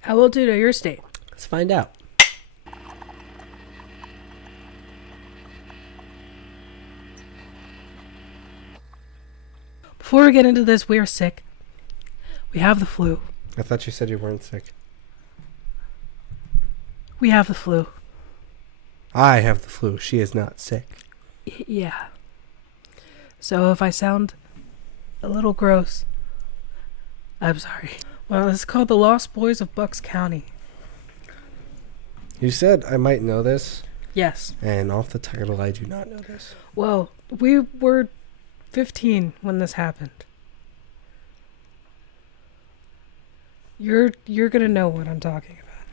How will it do to your state? Let's find out. Before we get into this, we are sick. We have the flu. I thought you said you weren't sick. We have the flu. I have the flu. She is not sick. Yeah. So if I sound a little gross, I'm sorry. Well, it's called The Lost Boys of Bucks County. You said I might know this, Yes. and off the title, I do not know this. Well, we were 15 when this happened. You're gonna know what I'm talking about.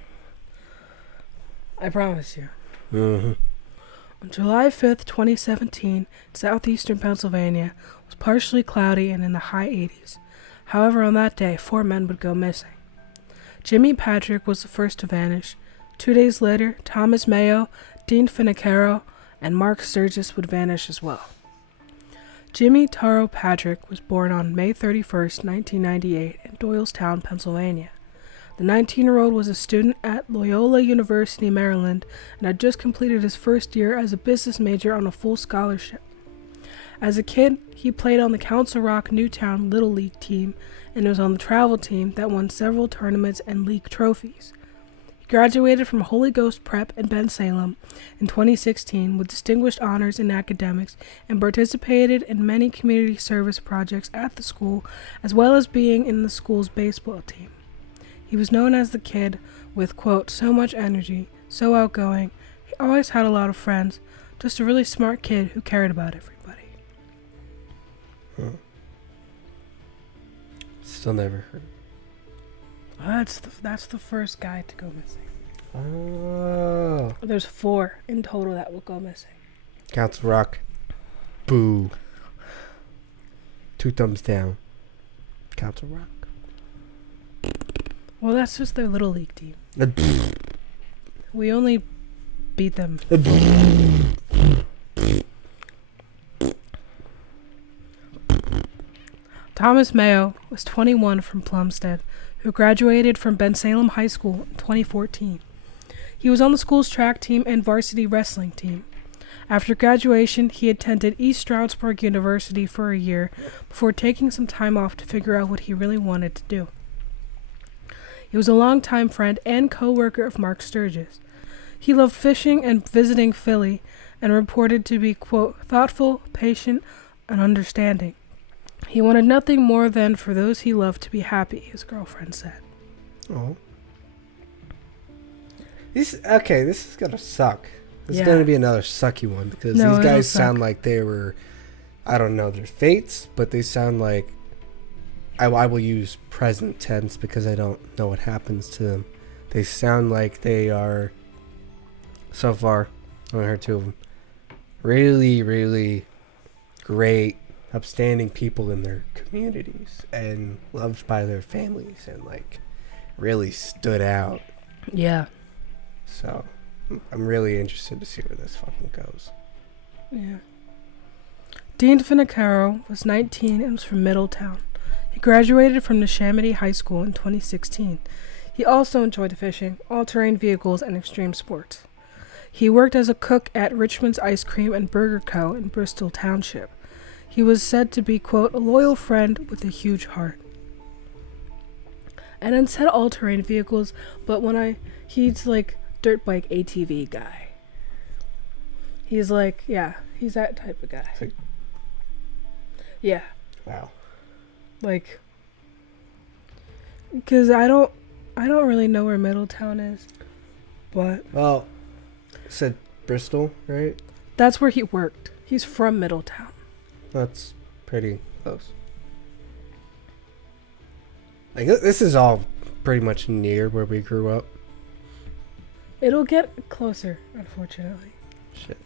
I promise you. Mm-hmm. On July 5th, 2017, southeastern Pennsylvania was partially cloudy and in the high 80s. However, on that day, 4 men would go missing. Jimmy Patrick was the first to vanish. 2 days later, Thomas Mayo, Dean Finocchiaro, and Mark Sturgis would vanish as well. Jimmy Taro Patrick was born on May 31st, 1998 in Doylestown, Pennsylvania. The 19-year-old was a student at Loyola University, Maryland, and had just completed his first year as a business major on a full scholarship. As a kid, he played on the Council Rock Newtown Little League team and was on the travel team that won several tournaments and league trophies. He graduated from Holy Ghost Prep in Bensalem in 2016 with distinguished honors in academics and participated in many community service projects at the school, as well as being in the school's baseball team. He was known as the kid with, quote, so much energy, so outgoing. He always had a lot of friends, just a really smart kid who cared about everybody. Still never heard. That's the first guy to go missing. Oh. There's 4 in total that will go missing. Council Rock. Boo. 2 thumbs down. Council Rock. Well, that's just their little league team. We only beat them. Thomas Mayo was 21 from Plumstead, who graduated from Bensalem High School in 2014. He was on the school's track team and varsity wrestling team. After graduation, he attended East Stroudsburg University for a year before taking some time off to figure out what he really wanted to do. He was a longtime friend and co-worker of Mark Sturgis. He loved fishing and visiting Philly and reported to be, quote, thoughtful, patient, and understanding. He wanted nothing more than for those he loved to be happy, his girlfriend said. Oh. This is gonna suck. This is Yeah. gonna be another sucky one because No, these it'll guys suck. sound like they were, I don't know their fates, but they sound like, I will use present tense because I don't know what happens to them. They sound like they are, so far, I heard 2 of them, really, really great, upstanding people in their communities and loved by their families and like really stood out. Yeah. So I'm really interested to see where this fucking goes. Yeah. Dean Finocchiaro was 19 and was from Middletown. He graduated from Neshaminy High School in 2016. He also enjoyed fishing, all-terrain vehicles, and extreme sports. He worked as a cook at Richmond's Ice Cream and Burger Co. in Bristol Township. He was said to be, quote, a loyal friend with a huge heart. And then said all-terrain vehicles, but he's like dirt bike ATV guy. He's like, yeah, he's that type of guy. Like- Yeah. Wow. Like, because I don't really know where Middletown is, but Well, said Bristol, right? that's where he worked. He's from Middletown. That's pretty close. Like this is all pretty much near where we grew up. It'll get closer, unfortunately. Shit.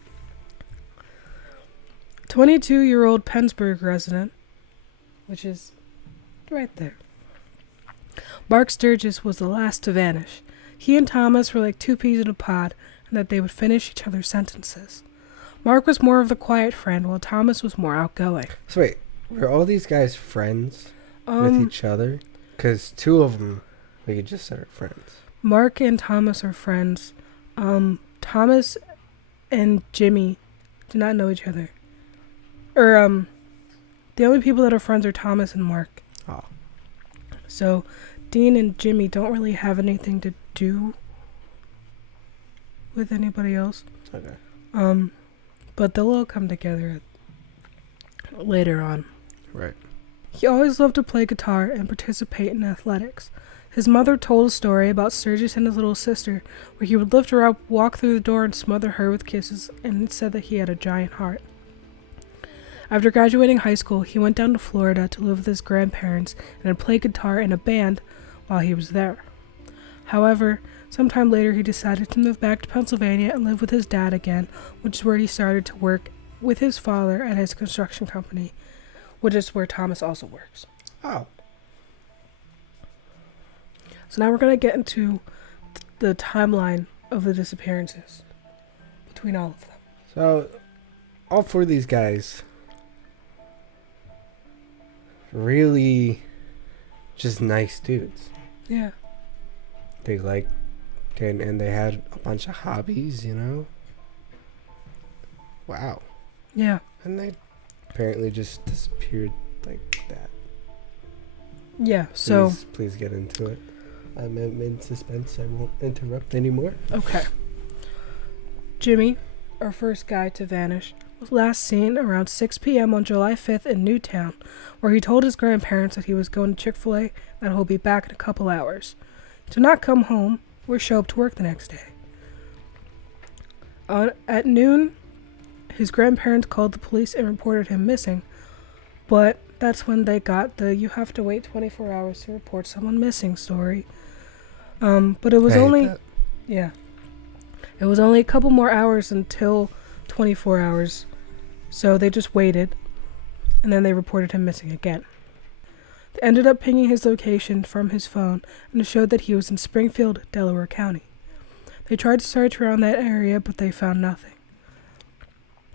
22-year-old Pennsburg resident, which is right there. Mark Sturgis was the last to vanish. He and Thomas were like 2 peas in a pod, and that they would finish each other's sentences. Mark was more of the quiet friend, while Thomas was more outgoing. So wait, were all these guys friends with each other? Because 2 of them We could just say our friends. Mark and Thomas are friends. Thomas and Jimmy do not know each other. The only people that are friends are Thomas and Mark. Oh. So, Dean and Jimmy don't really have anything to do with anybody else. Okay. But they'll all come together later on. Right. He always loved to play guitar and participate in athletics. His mother told a story about Sturgis and his little sister, where he would lift her up, walk through the door, and smother her with kisses, and it said that he had a giant heart. After graduating high school, he went down to Florida to live with his grandparents and had played guitar in a band while he was there. However, sometime later he decided to move back to Pennsylvania and live with his dad again, which is where he started to work with his father at his construction company, which is where Thomas also works. Oh. So now we're going to get into the timeline of the disappearances between all of them. So, all four of these guys really just nice dudes. Yeah. They like, and they had a bunch of hobbies, you know? Wow. Yeah. And they apparently just disappeared like that. Yeah, so... Please get into it. I'm in suspense. I won't interrupt anymore. Okay. Jimmy, our first guy to vanish, was last seen around 6 p.m. on July 5th in Newtown, where he told his grandparents that he was going to Chick-fil-A and that he'll be back in a couple hours. He did not come home or show up to work the next day. At noon, his grandparents called the police and reported him missing, but that's when they got the "you have to wait 24 hours to report someone missing" story. But it was it was only a couple more hours until 24 hours, so they just waited, and then they reported him missing again. They ended up pinging his location from his phone, and it showed that he was in Springfield, Delaware County. They tried to search around that area, but they found nothing.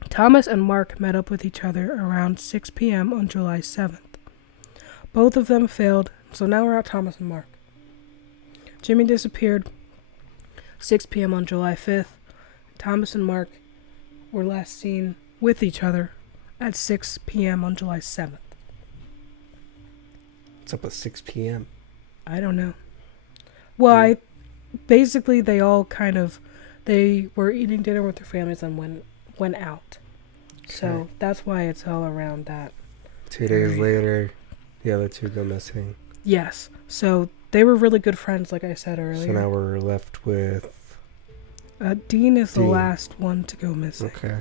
Thomas and Mark met up with each other around 6 p.m. on July 7th. Both of them failed, so now we're at Thomas and Mark. Jimmy disappeared 6 p.m. on July 5th. Thomas and Mark were last seen with each other at 6 p.m. on July 7th. What's up with 6 p.m.? I don't know. Well, basically they were eating dinner with their families and went out. Okay. So that's why it's all around that. 2 days later, the other two go missing. Yes. So they were really good friends, like I said earlier. So now we're left with... Dean is the last one to go missing. Okay.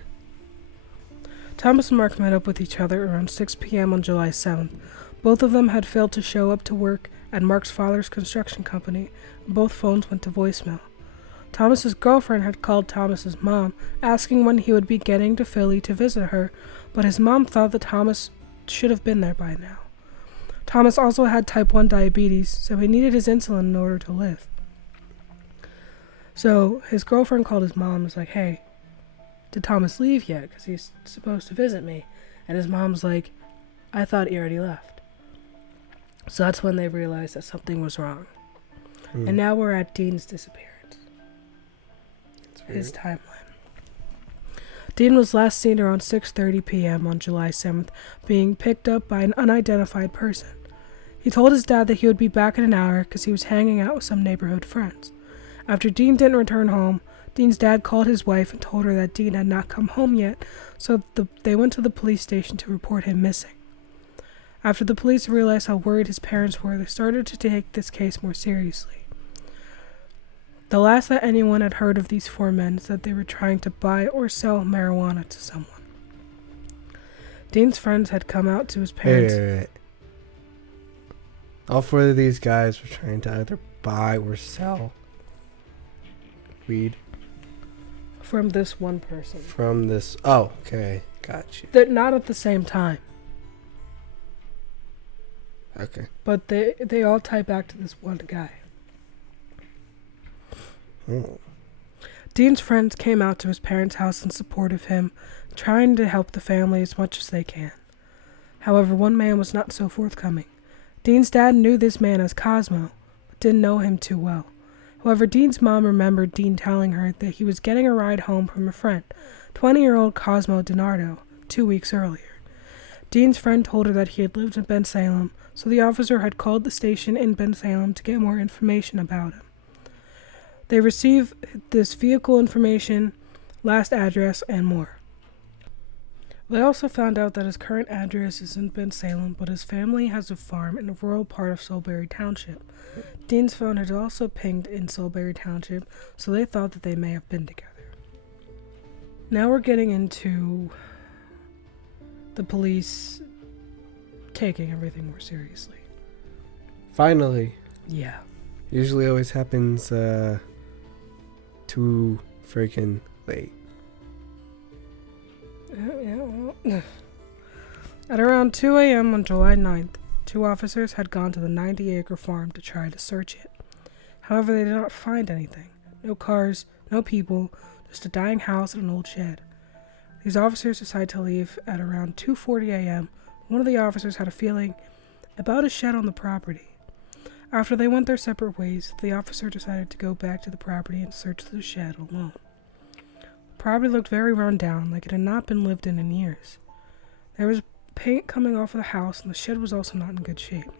Thomas and Mark met up with each other around 6 p.m. on July 7th. Both of them had failed to show up to work at Mark's father's construction company, and both phones went to voicemail. Thomas's girlfriend had called Thomas's mom, asking when he would be getting to Philly to visit her, but his mom thought that Thomas should have been there by now. Thomas also had type 1 diabetes, so he needed his insulin in order to live. So his girlfriend called his mom and was like, "Hey, did Thomas leave yet? Because he's supposed to visit me." And his mom's like, "I thought he already left." So that's when they realized that something was wrong. And now we're at Dean's disappearance. His timeline. Dean was last seen around 6:30 p.m. on July 7th, being picked up by an unidentified person. He told his dad that he would be back in an hour because he was hanging out with some neighborhood friends. After Dean didn't return home, Dean's dad called his wife and told her that Dean had not come home yet, so they went to the police station to report him missing. After the police realized how worried his parents were, they started to take this case more seriously. The last that anyone had heard of these four men is that they were trying to buy or sell marijuana to someone. Dean's friends had come out to his parents. Wait. All four of these guys were trying to either buy or sell weed. From this one person. From this... Oh, okay. Got you. That not at the same time. Okay. But they all tie back to this one guy. Oh. Dean's friends came out to his parents' house in support of him, trying to help the family as much as they can. However, one man was not so forthcoming. Dean's dad knew this man as Cosmo, but didn't know him too well. However, Dean's mom remembered Dean telling her that he was getting a ride home from a friend, 20-year-old Cosmo DiNardo, 2 weeks earlier. Dean's friend told her that he had lived in Bensalem, so the officer had called the station in Bensalem to get more information about him. They received this vehicle information, last address, and more. They also found out that his current address is in Bensalem, but his family has a farm in a rural part of Solebury Township. Dean's phone had also pinged in Solebury Township, so they thought that they may have been together. Now we're getting into the police taking everything more seriously. Finally. Yeah. Usually always happens too freaking late. At around 2 a.m. on July 9th, 2 officers had gone to the 90-acre farm to try to search it. However, they did not find anything. No cars, no people, just a dying house and an old shed. These officers decided to leave at around 2:40 a.m. One of the officers had a feeling about a shed on the property. After they went their separate ways, the officer decided to go back to the property and search the shed alone. The property looked very run down, like it had not been lived in years. There was paint coming off of the house, and the shed was also not in good shape.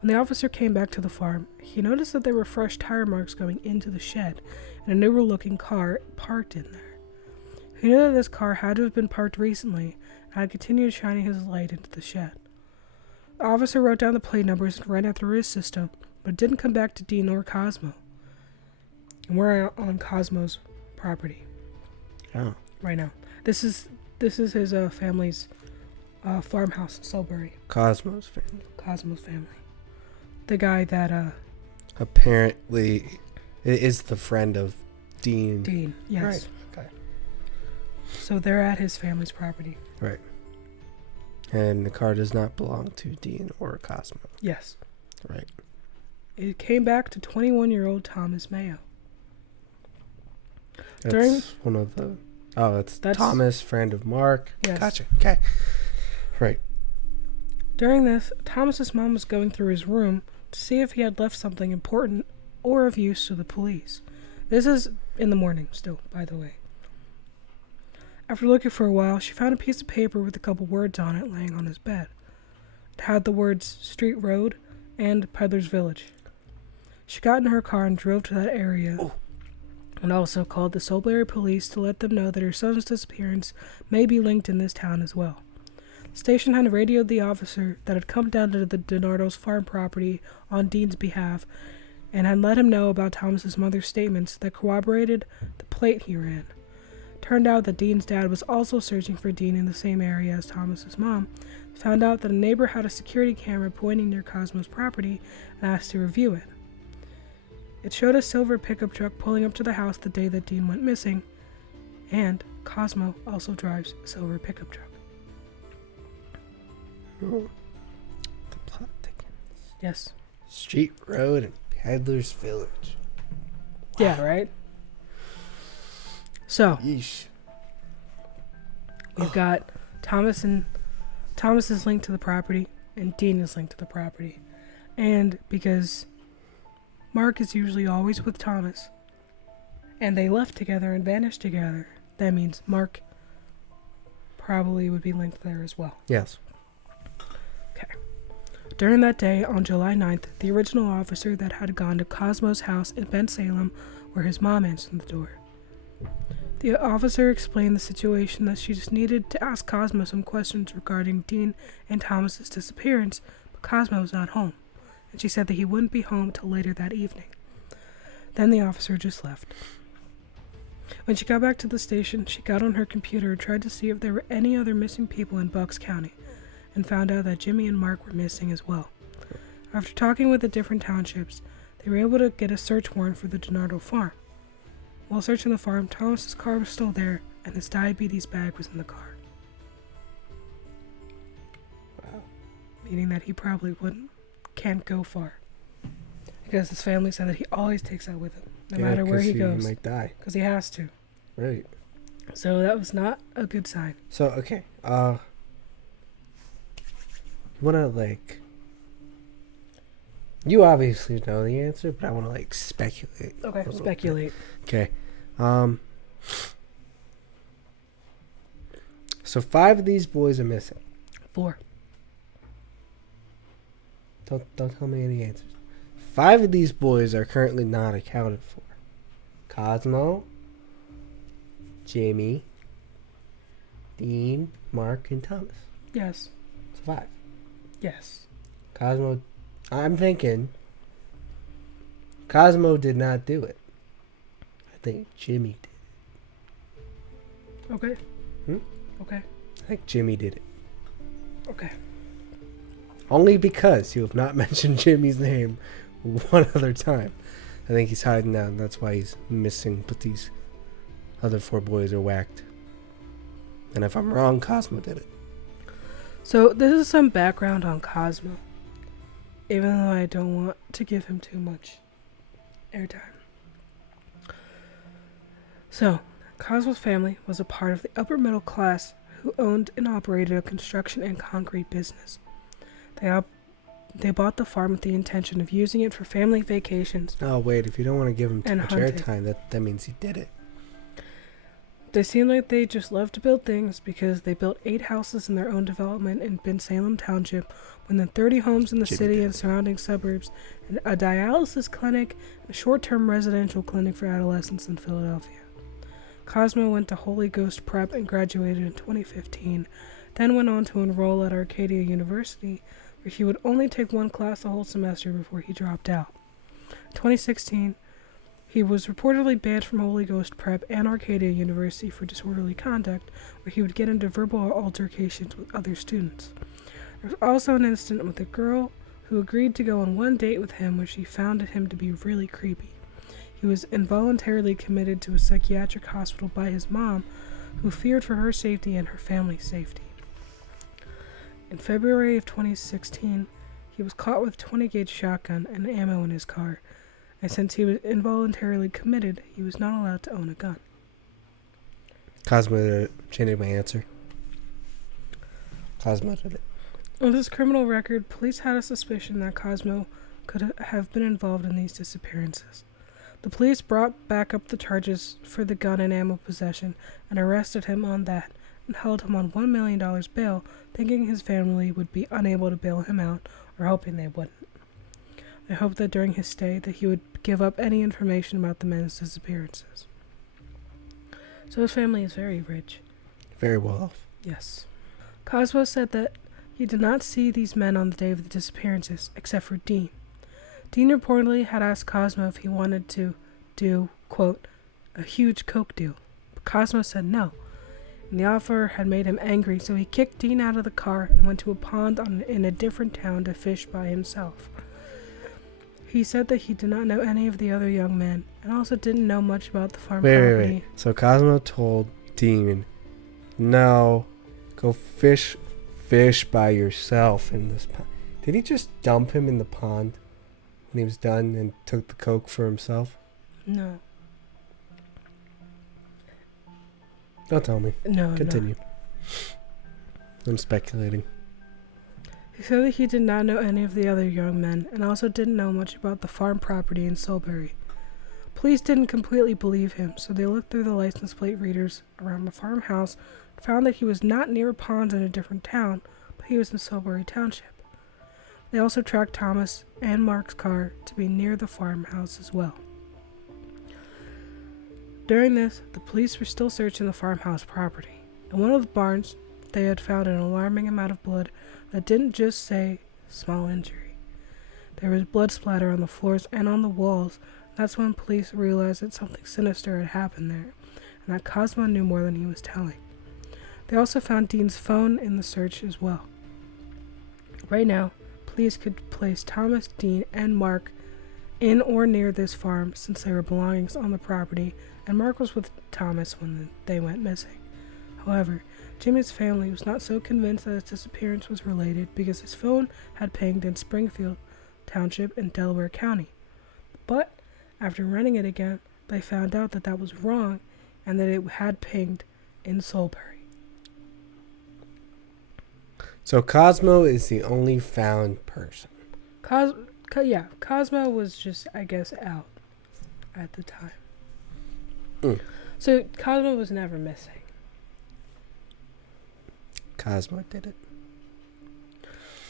When the officer came back to the farm, he noticed that there were fresh tire marks going into the shed, and a newer-looking car parked in there. He knew that this car had to have been parked recently, and had continued shining his light into the shed. The officer wrote down the plate numbers and ran it through his system, but it didn't come back to Dean or Cosmo. And we're on Cosmo's property. Oh. Right now. This is his family's farmhouse in Solebury. Cosmo's family. Cosmo's family. The guy that apparently is the friend of Dean. Dean, yes. Right. Okay. So they're at his family's property. Right. And the car does not belong to Dean or Cosmo. Yes. Right. It came back to 21-year-old Thomas Mayo. That's one of the... Oh, that's Thomas, friend of Mark. Yes. Gotcha. Okay. Right. During this, Thomas's mom was going through his room to see if he had left something important or of use to the police. This is in the morning still, by the way. After looking for a while, she found a piece of paper with a couple words on it laying on his bed. It had the words Street Road and Peddler's Village. She got in her car and drove to that area. Oh. And also called the Solebury police to let them know that her son's disappearance may be linked in this town as well. The station had radioed the officer that had come down to the DiNardo's farm property on Dean's behalf and had let him know about Thomas's mother's statements that corroborated the plate he ran. Turned out that Dean's dad was also searching for Dean in the same area as Thomas's mom. Found out that a neighbor had a security camera pointing near Cosmo's property and asked to review it. It showed a silver pickup truck pulling up to the house the day that Dean went missing, and Cosmo also drives a silver pickup truck. Oh. The plot thickens. Yes. Street Road and Peddler's Village. Wow. Yeah, right? So, Yeesh. we've got Thomas is linked to the property, and Dean is linked to the property. And because Mark is usually always with Thomas, and they left together and vanished together, that means Mark probably would be linked there as well. Yes. Okay. During that day, on July 9th, the original officer that had gone to Cosmo's house in Bensalem, where his mom answered the door. The officer explained the situation that she just needed to ask Cosmo some questions regarding Dean and Thomas's disappearance, but Cosmo was not home, and she said that he wouldn't be home till later that evening. Then the officer just left. When she got back to the station, she got on her computer and tried to see if there were any other missing people in Bucks County, and found out that Jimmy and Mark were missing as well. After talking with the different townships, they were able to get a search warrant for the DiNardo farm. While searching the farm, Thomas's car was still there, and his diabetes bag was in the car. Wow. Meaning that he probably can't go far. Because his family said that he always takes that with him, no matter where he goes. He might die. Because he has to. Right. So that was not a good sign. So, okay. You want to, You obviously know the answer, but I want to like speculate. Okay, speculate. Okay. So 5 of these boys are missing. 4. Don't tell me any answers. 5 of these boys are currently not accounted for. Cosmo, Jamie, Dean, Mark, and Thomas. Yes. So 5. Yes. Cosmo, I'm thinking Cosmo did not do it. I think Jimmy did. Okay. Hmm? Okay. I think Jimmy did it. Okay. Only because you have not mentioned Jimmy's name one other time. I think he's hiding out, and that's why he's missing, but these other 4 boys are whacked. And if I'm wrong, Cosmo did it. So this is some background on Cosmo, even though I don't want to give him too much airtime. So, Cosmo's family was a part of the upper middle class who owned and operated a construction and concrete business. They bought the farm with the intention of using it for family vacations. Oh, wait, if you don't want to give him too And much hunting. airtime, that means he did it. They seemed like they just loved to build things because they built 8 houses in their own development in Ben Salem Township, with then 30 homes in the city and surrounding suburbs, and a dialysis clinic, and a short-term residential clinic for adolescents in Philadelphia. Cosmo went to Holy Ghost Prep and graduated in 2015, then went on to enroll at Arcadia University, where he would only take 1 class the whole semester before he dropped out. In 2016, he was reportedly banned from Holy Ghost Prep and Arcadia University for disorderly conduct, where he would get into verbal altercations with other students. There was also an incident with a girl who agreed to go on 1 date with him when she found him to be really creepy. He was involuntarily committed to a psychiatric hospital by his mom, who feared for her safety and her family's safety. In February of 2016, he was caught with a 20-gauge shotgun and ammo in his car, and since he was involuntarily committed, he was not allowed to own a gun. Cosmo did it. Changing my answer. Cosmo did it. With his criminal record, police had a suspicion that Cosmo could have been involved in these disappearances. The police brought back up the charges for the gun and ammo possession and arrested him on that and held him on $1 million bail, thinking his family would be unable to bail him out or hoping they wouldn't. I hoped that during his stay that he would give up any information about the men's disappearances. So his family is very rich. Very well off. Yes. Cosmo said that he did not see these men on the day of the disappearances, except for Dean. Dean reportedly had asked Cosmo if he wanted to do, quote, a huge coke deal. But Cosmo said no, and the offer had made him angry, so he kicked Dean out of the car and went to a pond in a different town to fish by himself. He said that he did not know any of the other young men, and also didn't know much about the farm property. Wait. So Cosmo told Dean, no, go fish by yourself in this pond. Did he just dump him in the pond when he was done and took the coke for himself? No. Don't tell me. No, Continue. I'm speculating. He said that he did not know any of the other young men, and also didn't know much about the farm property in Solbury. Police didn't completely believe him, so they looked through the license plate readers around the farmhouse and found that he was not near a pond in a different town, but he was in Solbury Township. They also tracked Thomas and Mark's car to be near the farmhouse as well. During this, the police were still searching the farmhouse property. In one of the barns, they had found an alarming amount of blood that didn't just say small injury. There was blood splatter on the floors and on the walls. That's when police realized that something sinister had happened there, and that Cosmo knew more than he was telling. They also found Dean's phone in the search as well. Right now, police could place Thomas, Dean, and Mark in or near this farm since they were belongings on the property, and Mark was with Thomas when they went missing. However, Jimmy's family was not so convinced that his disappearance was related because his phone had pinged in Springfield Township in Delaware County. But after running it again, they found out that that was wrong and that it had pinged in Solbury. So Cosmo is the only found person. Cosmo was just, I guess, out at the time. Mm. So Cosmo was never missing. Cosmo did it.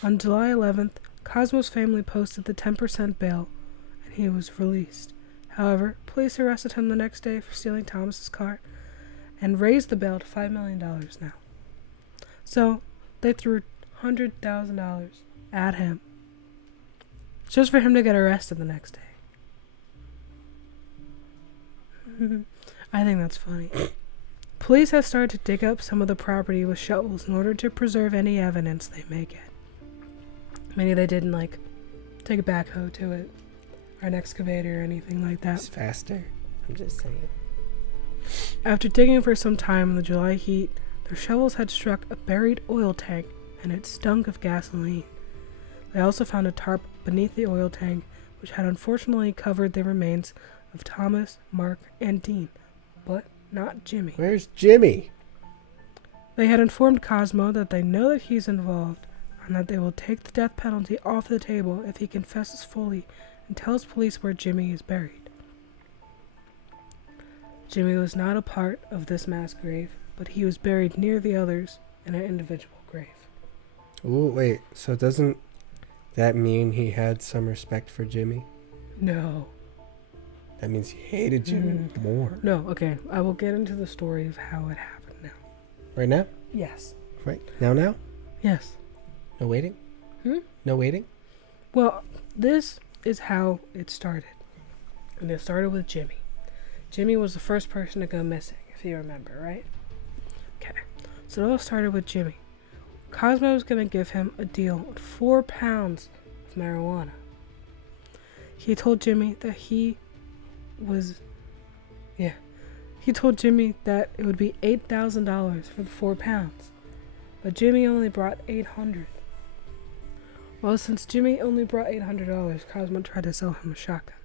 On July 11th, Cosmo's family posted the 10% bail, and he was released. However, police arrested him the next day for stealing Thomas's car and raised the bail to $5 million now. So, they threw $100,000 at him just for him to get arrested the next day. I think that's funny. Police have started to dig up some of the property with shovels in order to preserve any evidence they may get. Maybe they didn't, take a backhoe to it, or an excavator or anything like that. It's faster. I'm just saying. After digging for some time in the July heat, their shovels had struck a buried oil tank, and it stunk of gasoline. They also found a tarp beneath the oil tank, which had unfortunately covered the remains of Thomas, Mark, and Dean, but not Jimmy. Where's Jimmy? They had informed Cosmo that they know that he's involved, and that they will take the death penalty off the table if he confesses fully and tells police where Jimmy is buried. Jimmy was not a part of this mass grave, but he was buried near the others in an individual grave. Oh, wait. So doesn't that mean he had some respect for Jimmy? No. That means he hated Jimmy more. No, okay. I will get into the story of how it happened now. Right now? Yes. Right now? Yes. No waiting? Hmm? No waiting? Well, this is how it started. And it started with Jimmy. Jimmy was the first person to go missing, if you remember, right? Okay. So it all started with Jimmy. Cosmo was going to give him a deal of 4 pounds of marijuana. He told Jimmy that he told Jimmy that it would be $8,000 for the 4 pounds. But Jimmy only brought $800. Well, since Jimmy only brought $800, Cosmo tried to sell him a shotgun.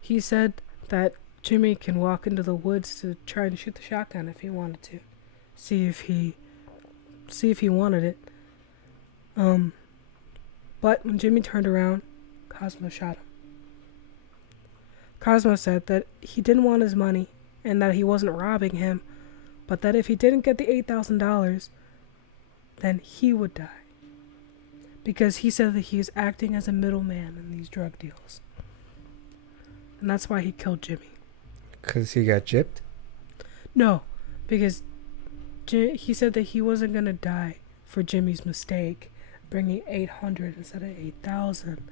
He said that Jimmy can walk into the woods to try and shoot the shotgun if he wanted to. See if he wanted it. But when Jimmy turned around, Cosmo shot him. Cosmo said that he didn't want his money and that he wasn't robbing him, but that if he didn't get the $8,000, then he would die. Because he said that he was acting as a middleman in these drug deals. And that's why he killed Jimmy. Because he got gypped? No, because he said that he wasn't going to die for Jimmy's mistake, bringing 800 instead of 8,000.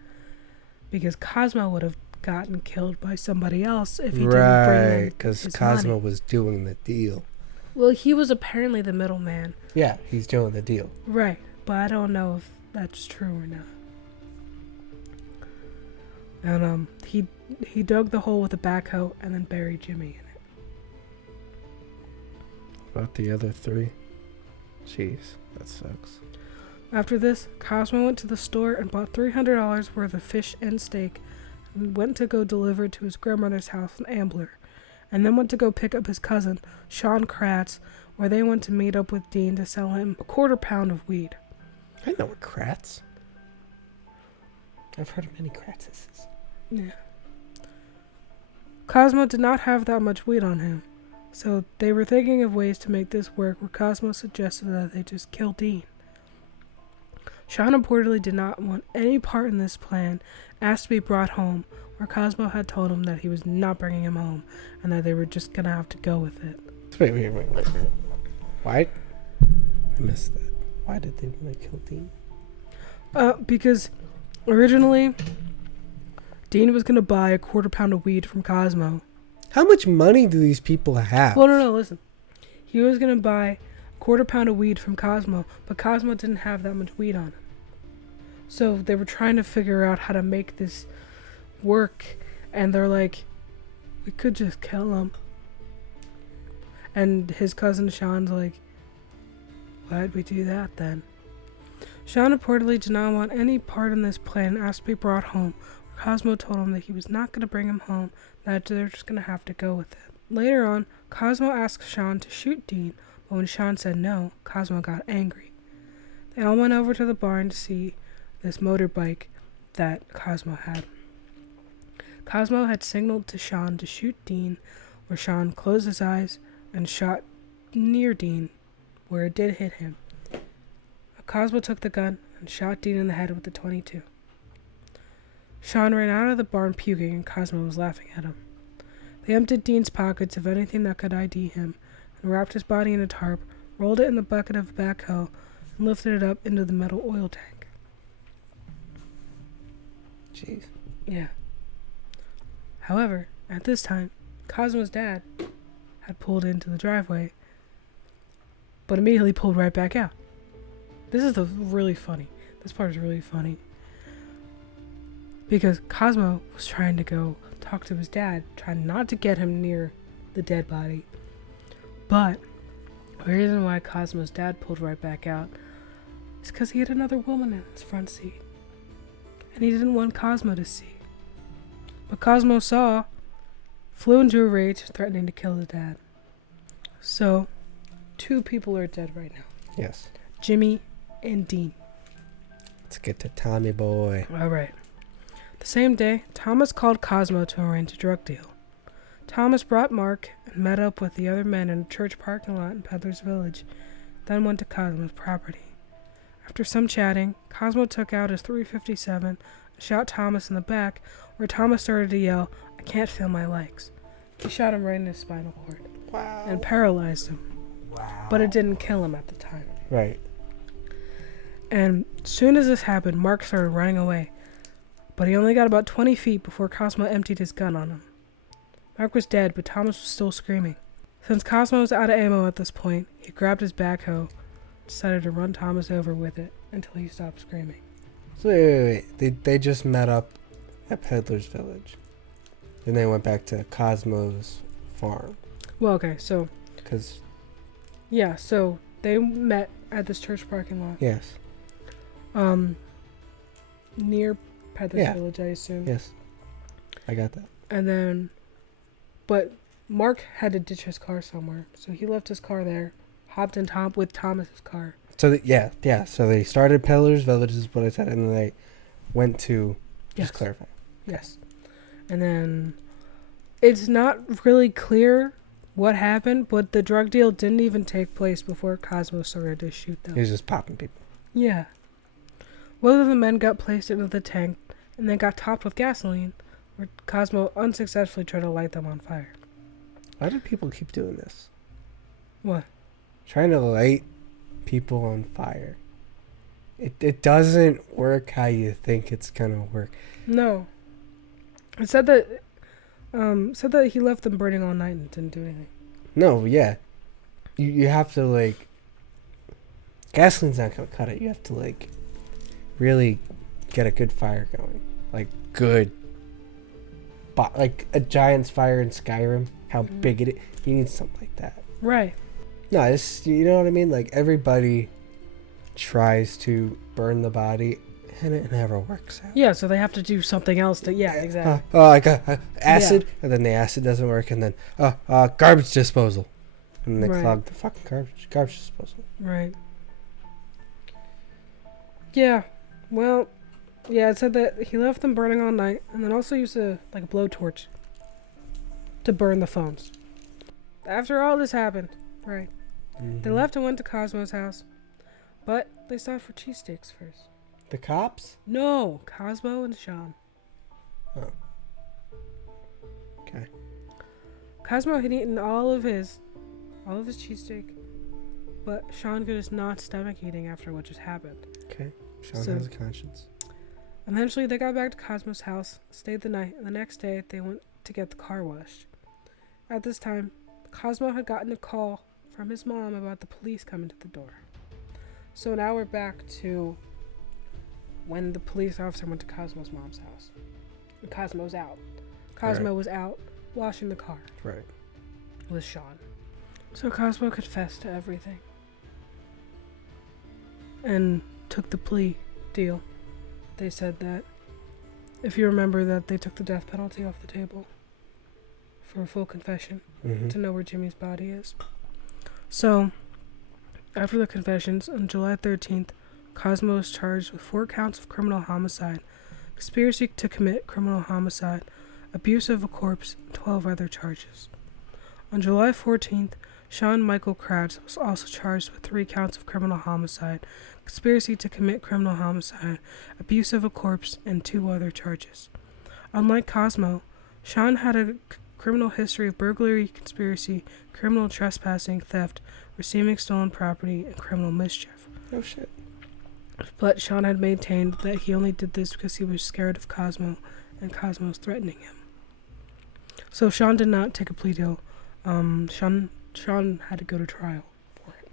Because Cosmo would have gotten killed by somebody else if he didn't bring in Right, because Cosmo money. was doing the deal. Well, he was apparently the middleman. Yeah, he's doing the deal. Right, but I don't know if that's true or not. And he dug the hole with a backhoe and then buried Jimmy in it. About the other 3? Jeez, that sucks. After this, Cosmo went to the store and bought $300 worth of fish and steak and went to go deliver it to his grandmother's house in Ambler, and then went to go pick up his cousin, Sean Kratz, where they went to meet up with Dean to sell him a 1/4 pound of weed. I know what Kratz. I've heard of many Kratzes. Yeah. Cosmo did not have that much weed on him, so they were thinking of ways to make this work where Cosmo suggested that they just kill Dean. Sean reportedly did not want any part in this plan, asked to be brought home, where Cosmo had told him that he was not bringing him home, and that they were just gonna have to go with it. Wait. Why? I missed that. Why did they want to kill Dean? Because originally, Dean was gonna buy a 1/4 pound of weed from Cosmo. How much money do these people have? Well, no, listen. He was gonna buy a 1/4 pound of weed from Cosmo, but Cosmo didn't have that much weed on him. So they were trying to figure out how to make this work, and they're like, we could just kill him. And his cousin Sean's like, why'd we do that then? Sean reportedly did not want any part in this plan and asked to be brought home. Cosmo told him that he was not going to bring him home, that they're just going to have to go with it. Later on, Cosmo asked Sean to shoot Dean, but when Sean said no, Cosmo got angry. They all went over to the barn to see this motorbike that Cosmo had. Cosmo had signaled to Sean to shoot Dean, where Sean closed his eyes and shot near Dean, where it did hit him. Cosmo took the gun and shot Dean in the head with the .22. Sean ran out of the barn puking, and Cosmo was laughing at him. They emptied Dean's pockets of anything that could ID him, and wrapped his body in a tarp, rolled it in the bucket of backhoe, and lifted it up into the metal oil tank. Jeez. Yeah. However, at this time, Cosmo's dad had pulled into the driveway, but immediately pulled right back out. This is really funny. This part is really funny. Because Cosmo was trying to go talk to his dad, trying not to get him near the dead body. But the reason why Cosmo's dad pulled right back out is because he had another woman in his front seat. And he didn't want Cosmo to see. But Cosmo saw, flew into a rage, threatening to kill his dad. So, 2 people are dead right now. Yes. Jimmy and Dean. Let's get to Tommy boy. Alright. The same day, Thomas called Cosmo to arrange a drug deal. Thomas brought Mark and met up with the other men in a church parking lot in Peddler's Village, then went to Cosmo's property. After some chatting, Cosmo took out his .357 and shot Thomas in the back, where Thomas started to yell, "I can't feel my legs." He shot him right in his spinal cord. Wow. And paralyzed him. Wow. But it didn't kill him at the time. Right. And soon as this happened, Mark started running away. But he only got about 20 feet before Cosmo emptied his gun on him. Mark was dead, but Thomas was still screaming. Since Cosmo was out of ammo at this point, he grabbed his backhoe, decided to run Thomas over with it until he stopped screaming. So wait. They just met up at Peddler's Village. Then they went back to Cosmo's farm. Well, okay, so... Because... Yeah, so they met at this church parking lot. Yes. Near Peddler's Yeah. Village, I assume. Yes. I got that. And then... But Mark had to ditch his car somewhere, so he left his car there, hopped in with Thomas's car. So, yeah. So they started Peddler's Village, is what I said, and then they went to... Yes. Just clarify. Yes. And then... It's not really clear what happened, but the drug deal didn't even take place before Cosmo started to shoot them. He was just popping people. Yeah. Both of the men got placed into the tank and then got topped with gasoline, where Cosmo unsuccessfully tried to light them on fire. Why do people keep doing this? What? Trying to light people on fire. It doesn't work how you think it's gonna work. No. It said that he left them burning all night and didn't do anything. No, yeah. You have to, like... Gasoline's not gonna cut it. You have to, like, really get a good fire going. Like, good. Like a giant's fire in Skyrim. How big it is. You need something like that. Right. No, it's, you know what I mean? Like, everybody tries to burn the body, and it never works out. Yeah, so they have to do something else to... Yeah, exactly. Like acid, and then the acid doesn't work, and then garbage disposal. And they clog the fucking garbage disposal. Right. Yeah, well, yeah, it said that he left them burning all night, and then also used a blowtorch to burn the phones. After all this happened, right, they left and went to Cosmo's house, but they stopped for cheesesteaks first. The cops? No, Cosmo and Sean. Oh. Okay. Cosmo had eaten all of his cheesesteak, but Sean could just not stomach eating after what just happened. Okay. Sean has a conscience. Eventually, they got back to Cosmo's house, stayed the night, and the next day, they went to get the car washed. At this time, Cosmo had gotten a call from his mom about the police coming to the door. So now we're back to when the police officer went to Cosmo's mom's house. And Cosmo's out. Cosmo was out washing the car. Right. With Sean. So Cosmo confessed to everything. And took the plea deal. They said that, if you remember, that they took the death penalty off the table for a full confession to know where Jimmy's body is. So, after the confessions, on July 13th, Cosmo was charged with 4 counts of criminal homicide, conspiracy to commit criminal homicide, abuse of a corpse, and 12 other charges. On July 14th, Sean Michael Kratz was also charged with 3 counts of criminal homicide, conspiracy to commit criminal homicide, abuse of a corpse, and 2 other charges. Unlike Cosmo, Sean had a criminal history of burglary, conspiracy, criminal trespassing, theft, receiving stolen property, and criminal mischief. Oh shit. But Sean had maintained that he only did this because he was scared of Cosmo, and Cosmo was threatening him. So Sean did not take a plea deal. Sean had to go to trial for it.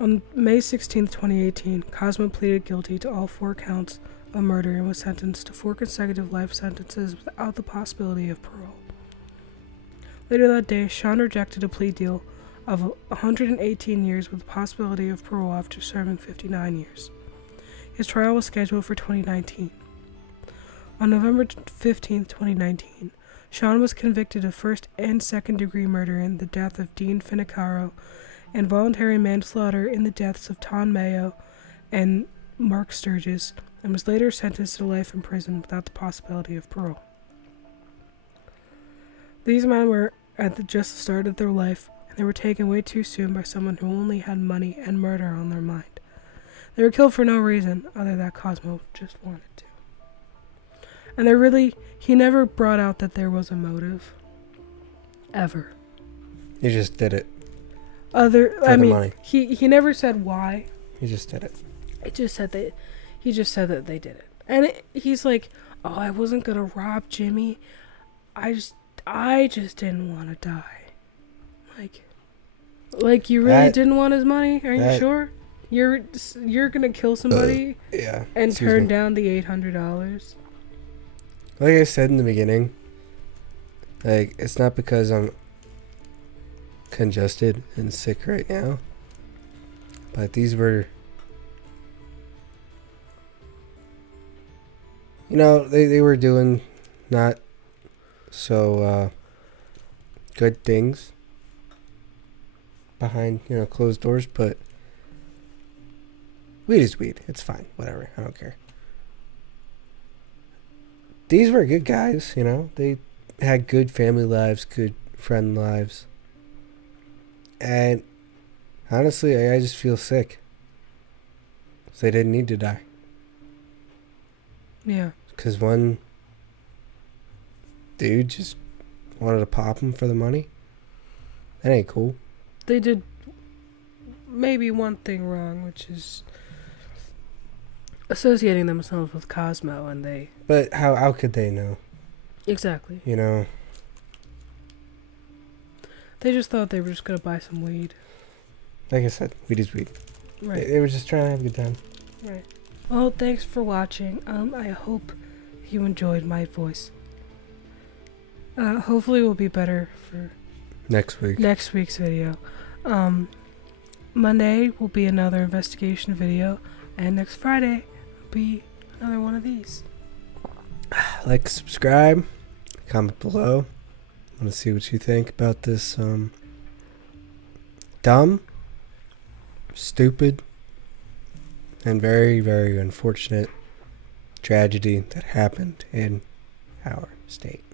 On May 16, 2018, Cosmo pleaded guilty to all 4 counts of murder and was sentenced to 4 consecutive life sentences without the possibility of parole. Later that day, Sean rejected a plea deal of 118 years with the possibility of parole after serving 59 years. His trial was scheduled for 2019. On November 15, 2019, Sean was convicted of first and second degree murder in the death of Dean Finicaro and voluntary manslaughter in the deaths of Ton Mayo and Mark Sturgis, and was later sentenced to life in prison without the possibility of parole. These men were at just the start of their life, and they were taken way too soon by someone who only had money and murder on their mind. They were killed for no reason other than Cosmo just wanted to. And he never brought out that there was a motive. Ever. He just did it. Money. He never said why. He just did it. He just said that they did it. And he's like, oh, I wasn't gonna rob Jimmy. I just didn't want to die. Like you really didn't want his money? Are you sure? You're gonna kill somebody? Yeah. And turn down the $800? Like I said in the beginning, it's not because I'm congested and sick right now, but these were, they were doing not so good things behind, closed doors, but weed is weed. It's fine. Whatever. I don't care. These were good guys, They had good family lives, good friend lives. And honestly, I just feel sick. So they didn't need to die. Yeah. Because one dude just wanted to pop him for the money. That ain't cool. They did maybe one thing wrong, which is associating themselves with Cosmo, and they... But how could they know? Exactly. They just thought they were just going to buy some weed. Like I said, weed is weed. Right. They were just trying to have a good time. Right. Well, thanks for watching. I hope you enjoyed my voice. Hopefully it will be better for... Next week's video. Monday will be another investigation video, and next Friday will be another one of these. Like, subscribe, comment below. I want to see what you think about this dumb, stupid, and very, very unfortunate tragedy that happened in our state.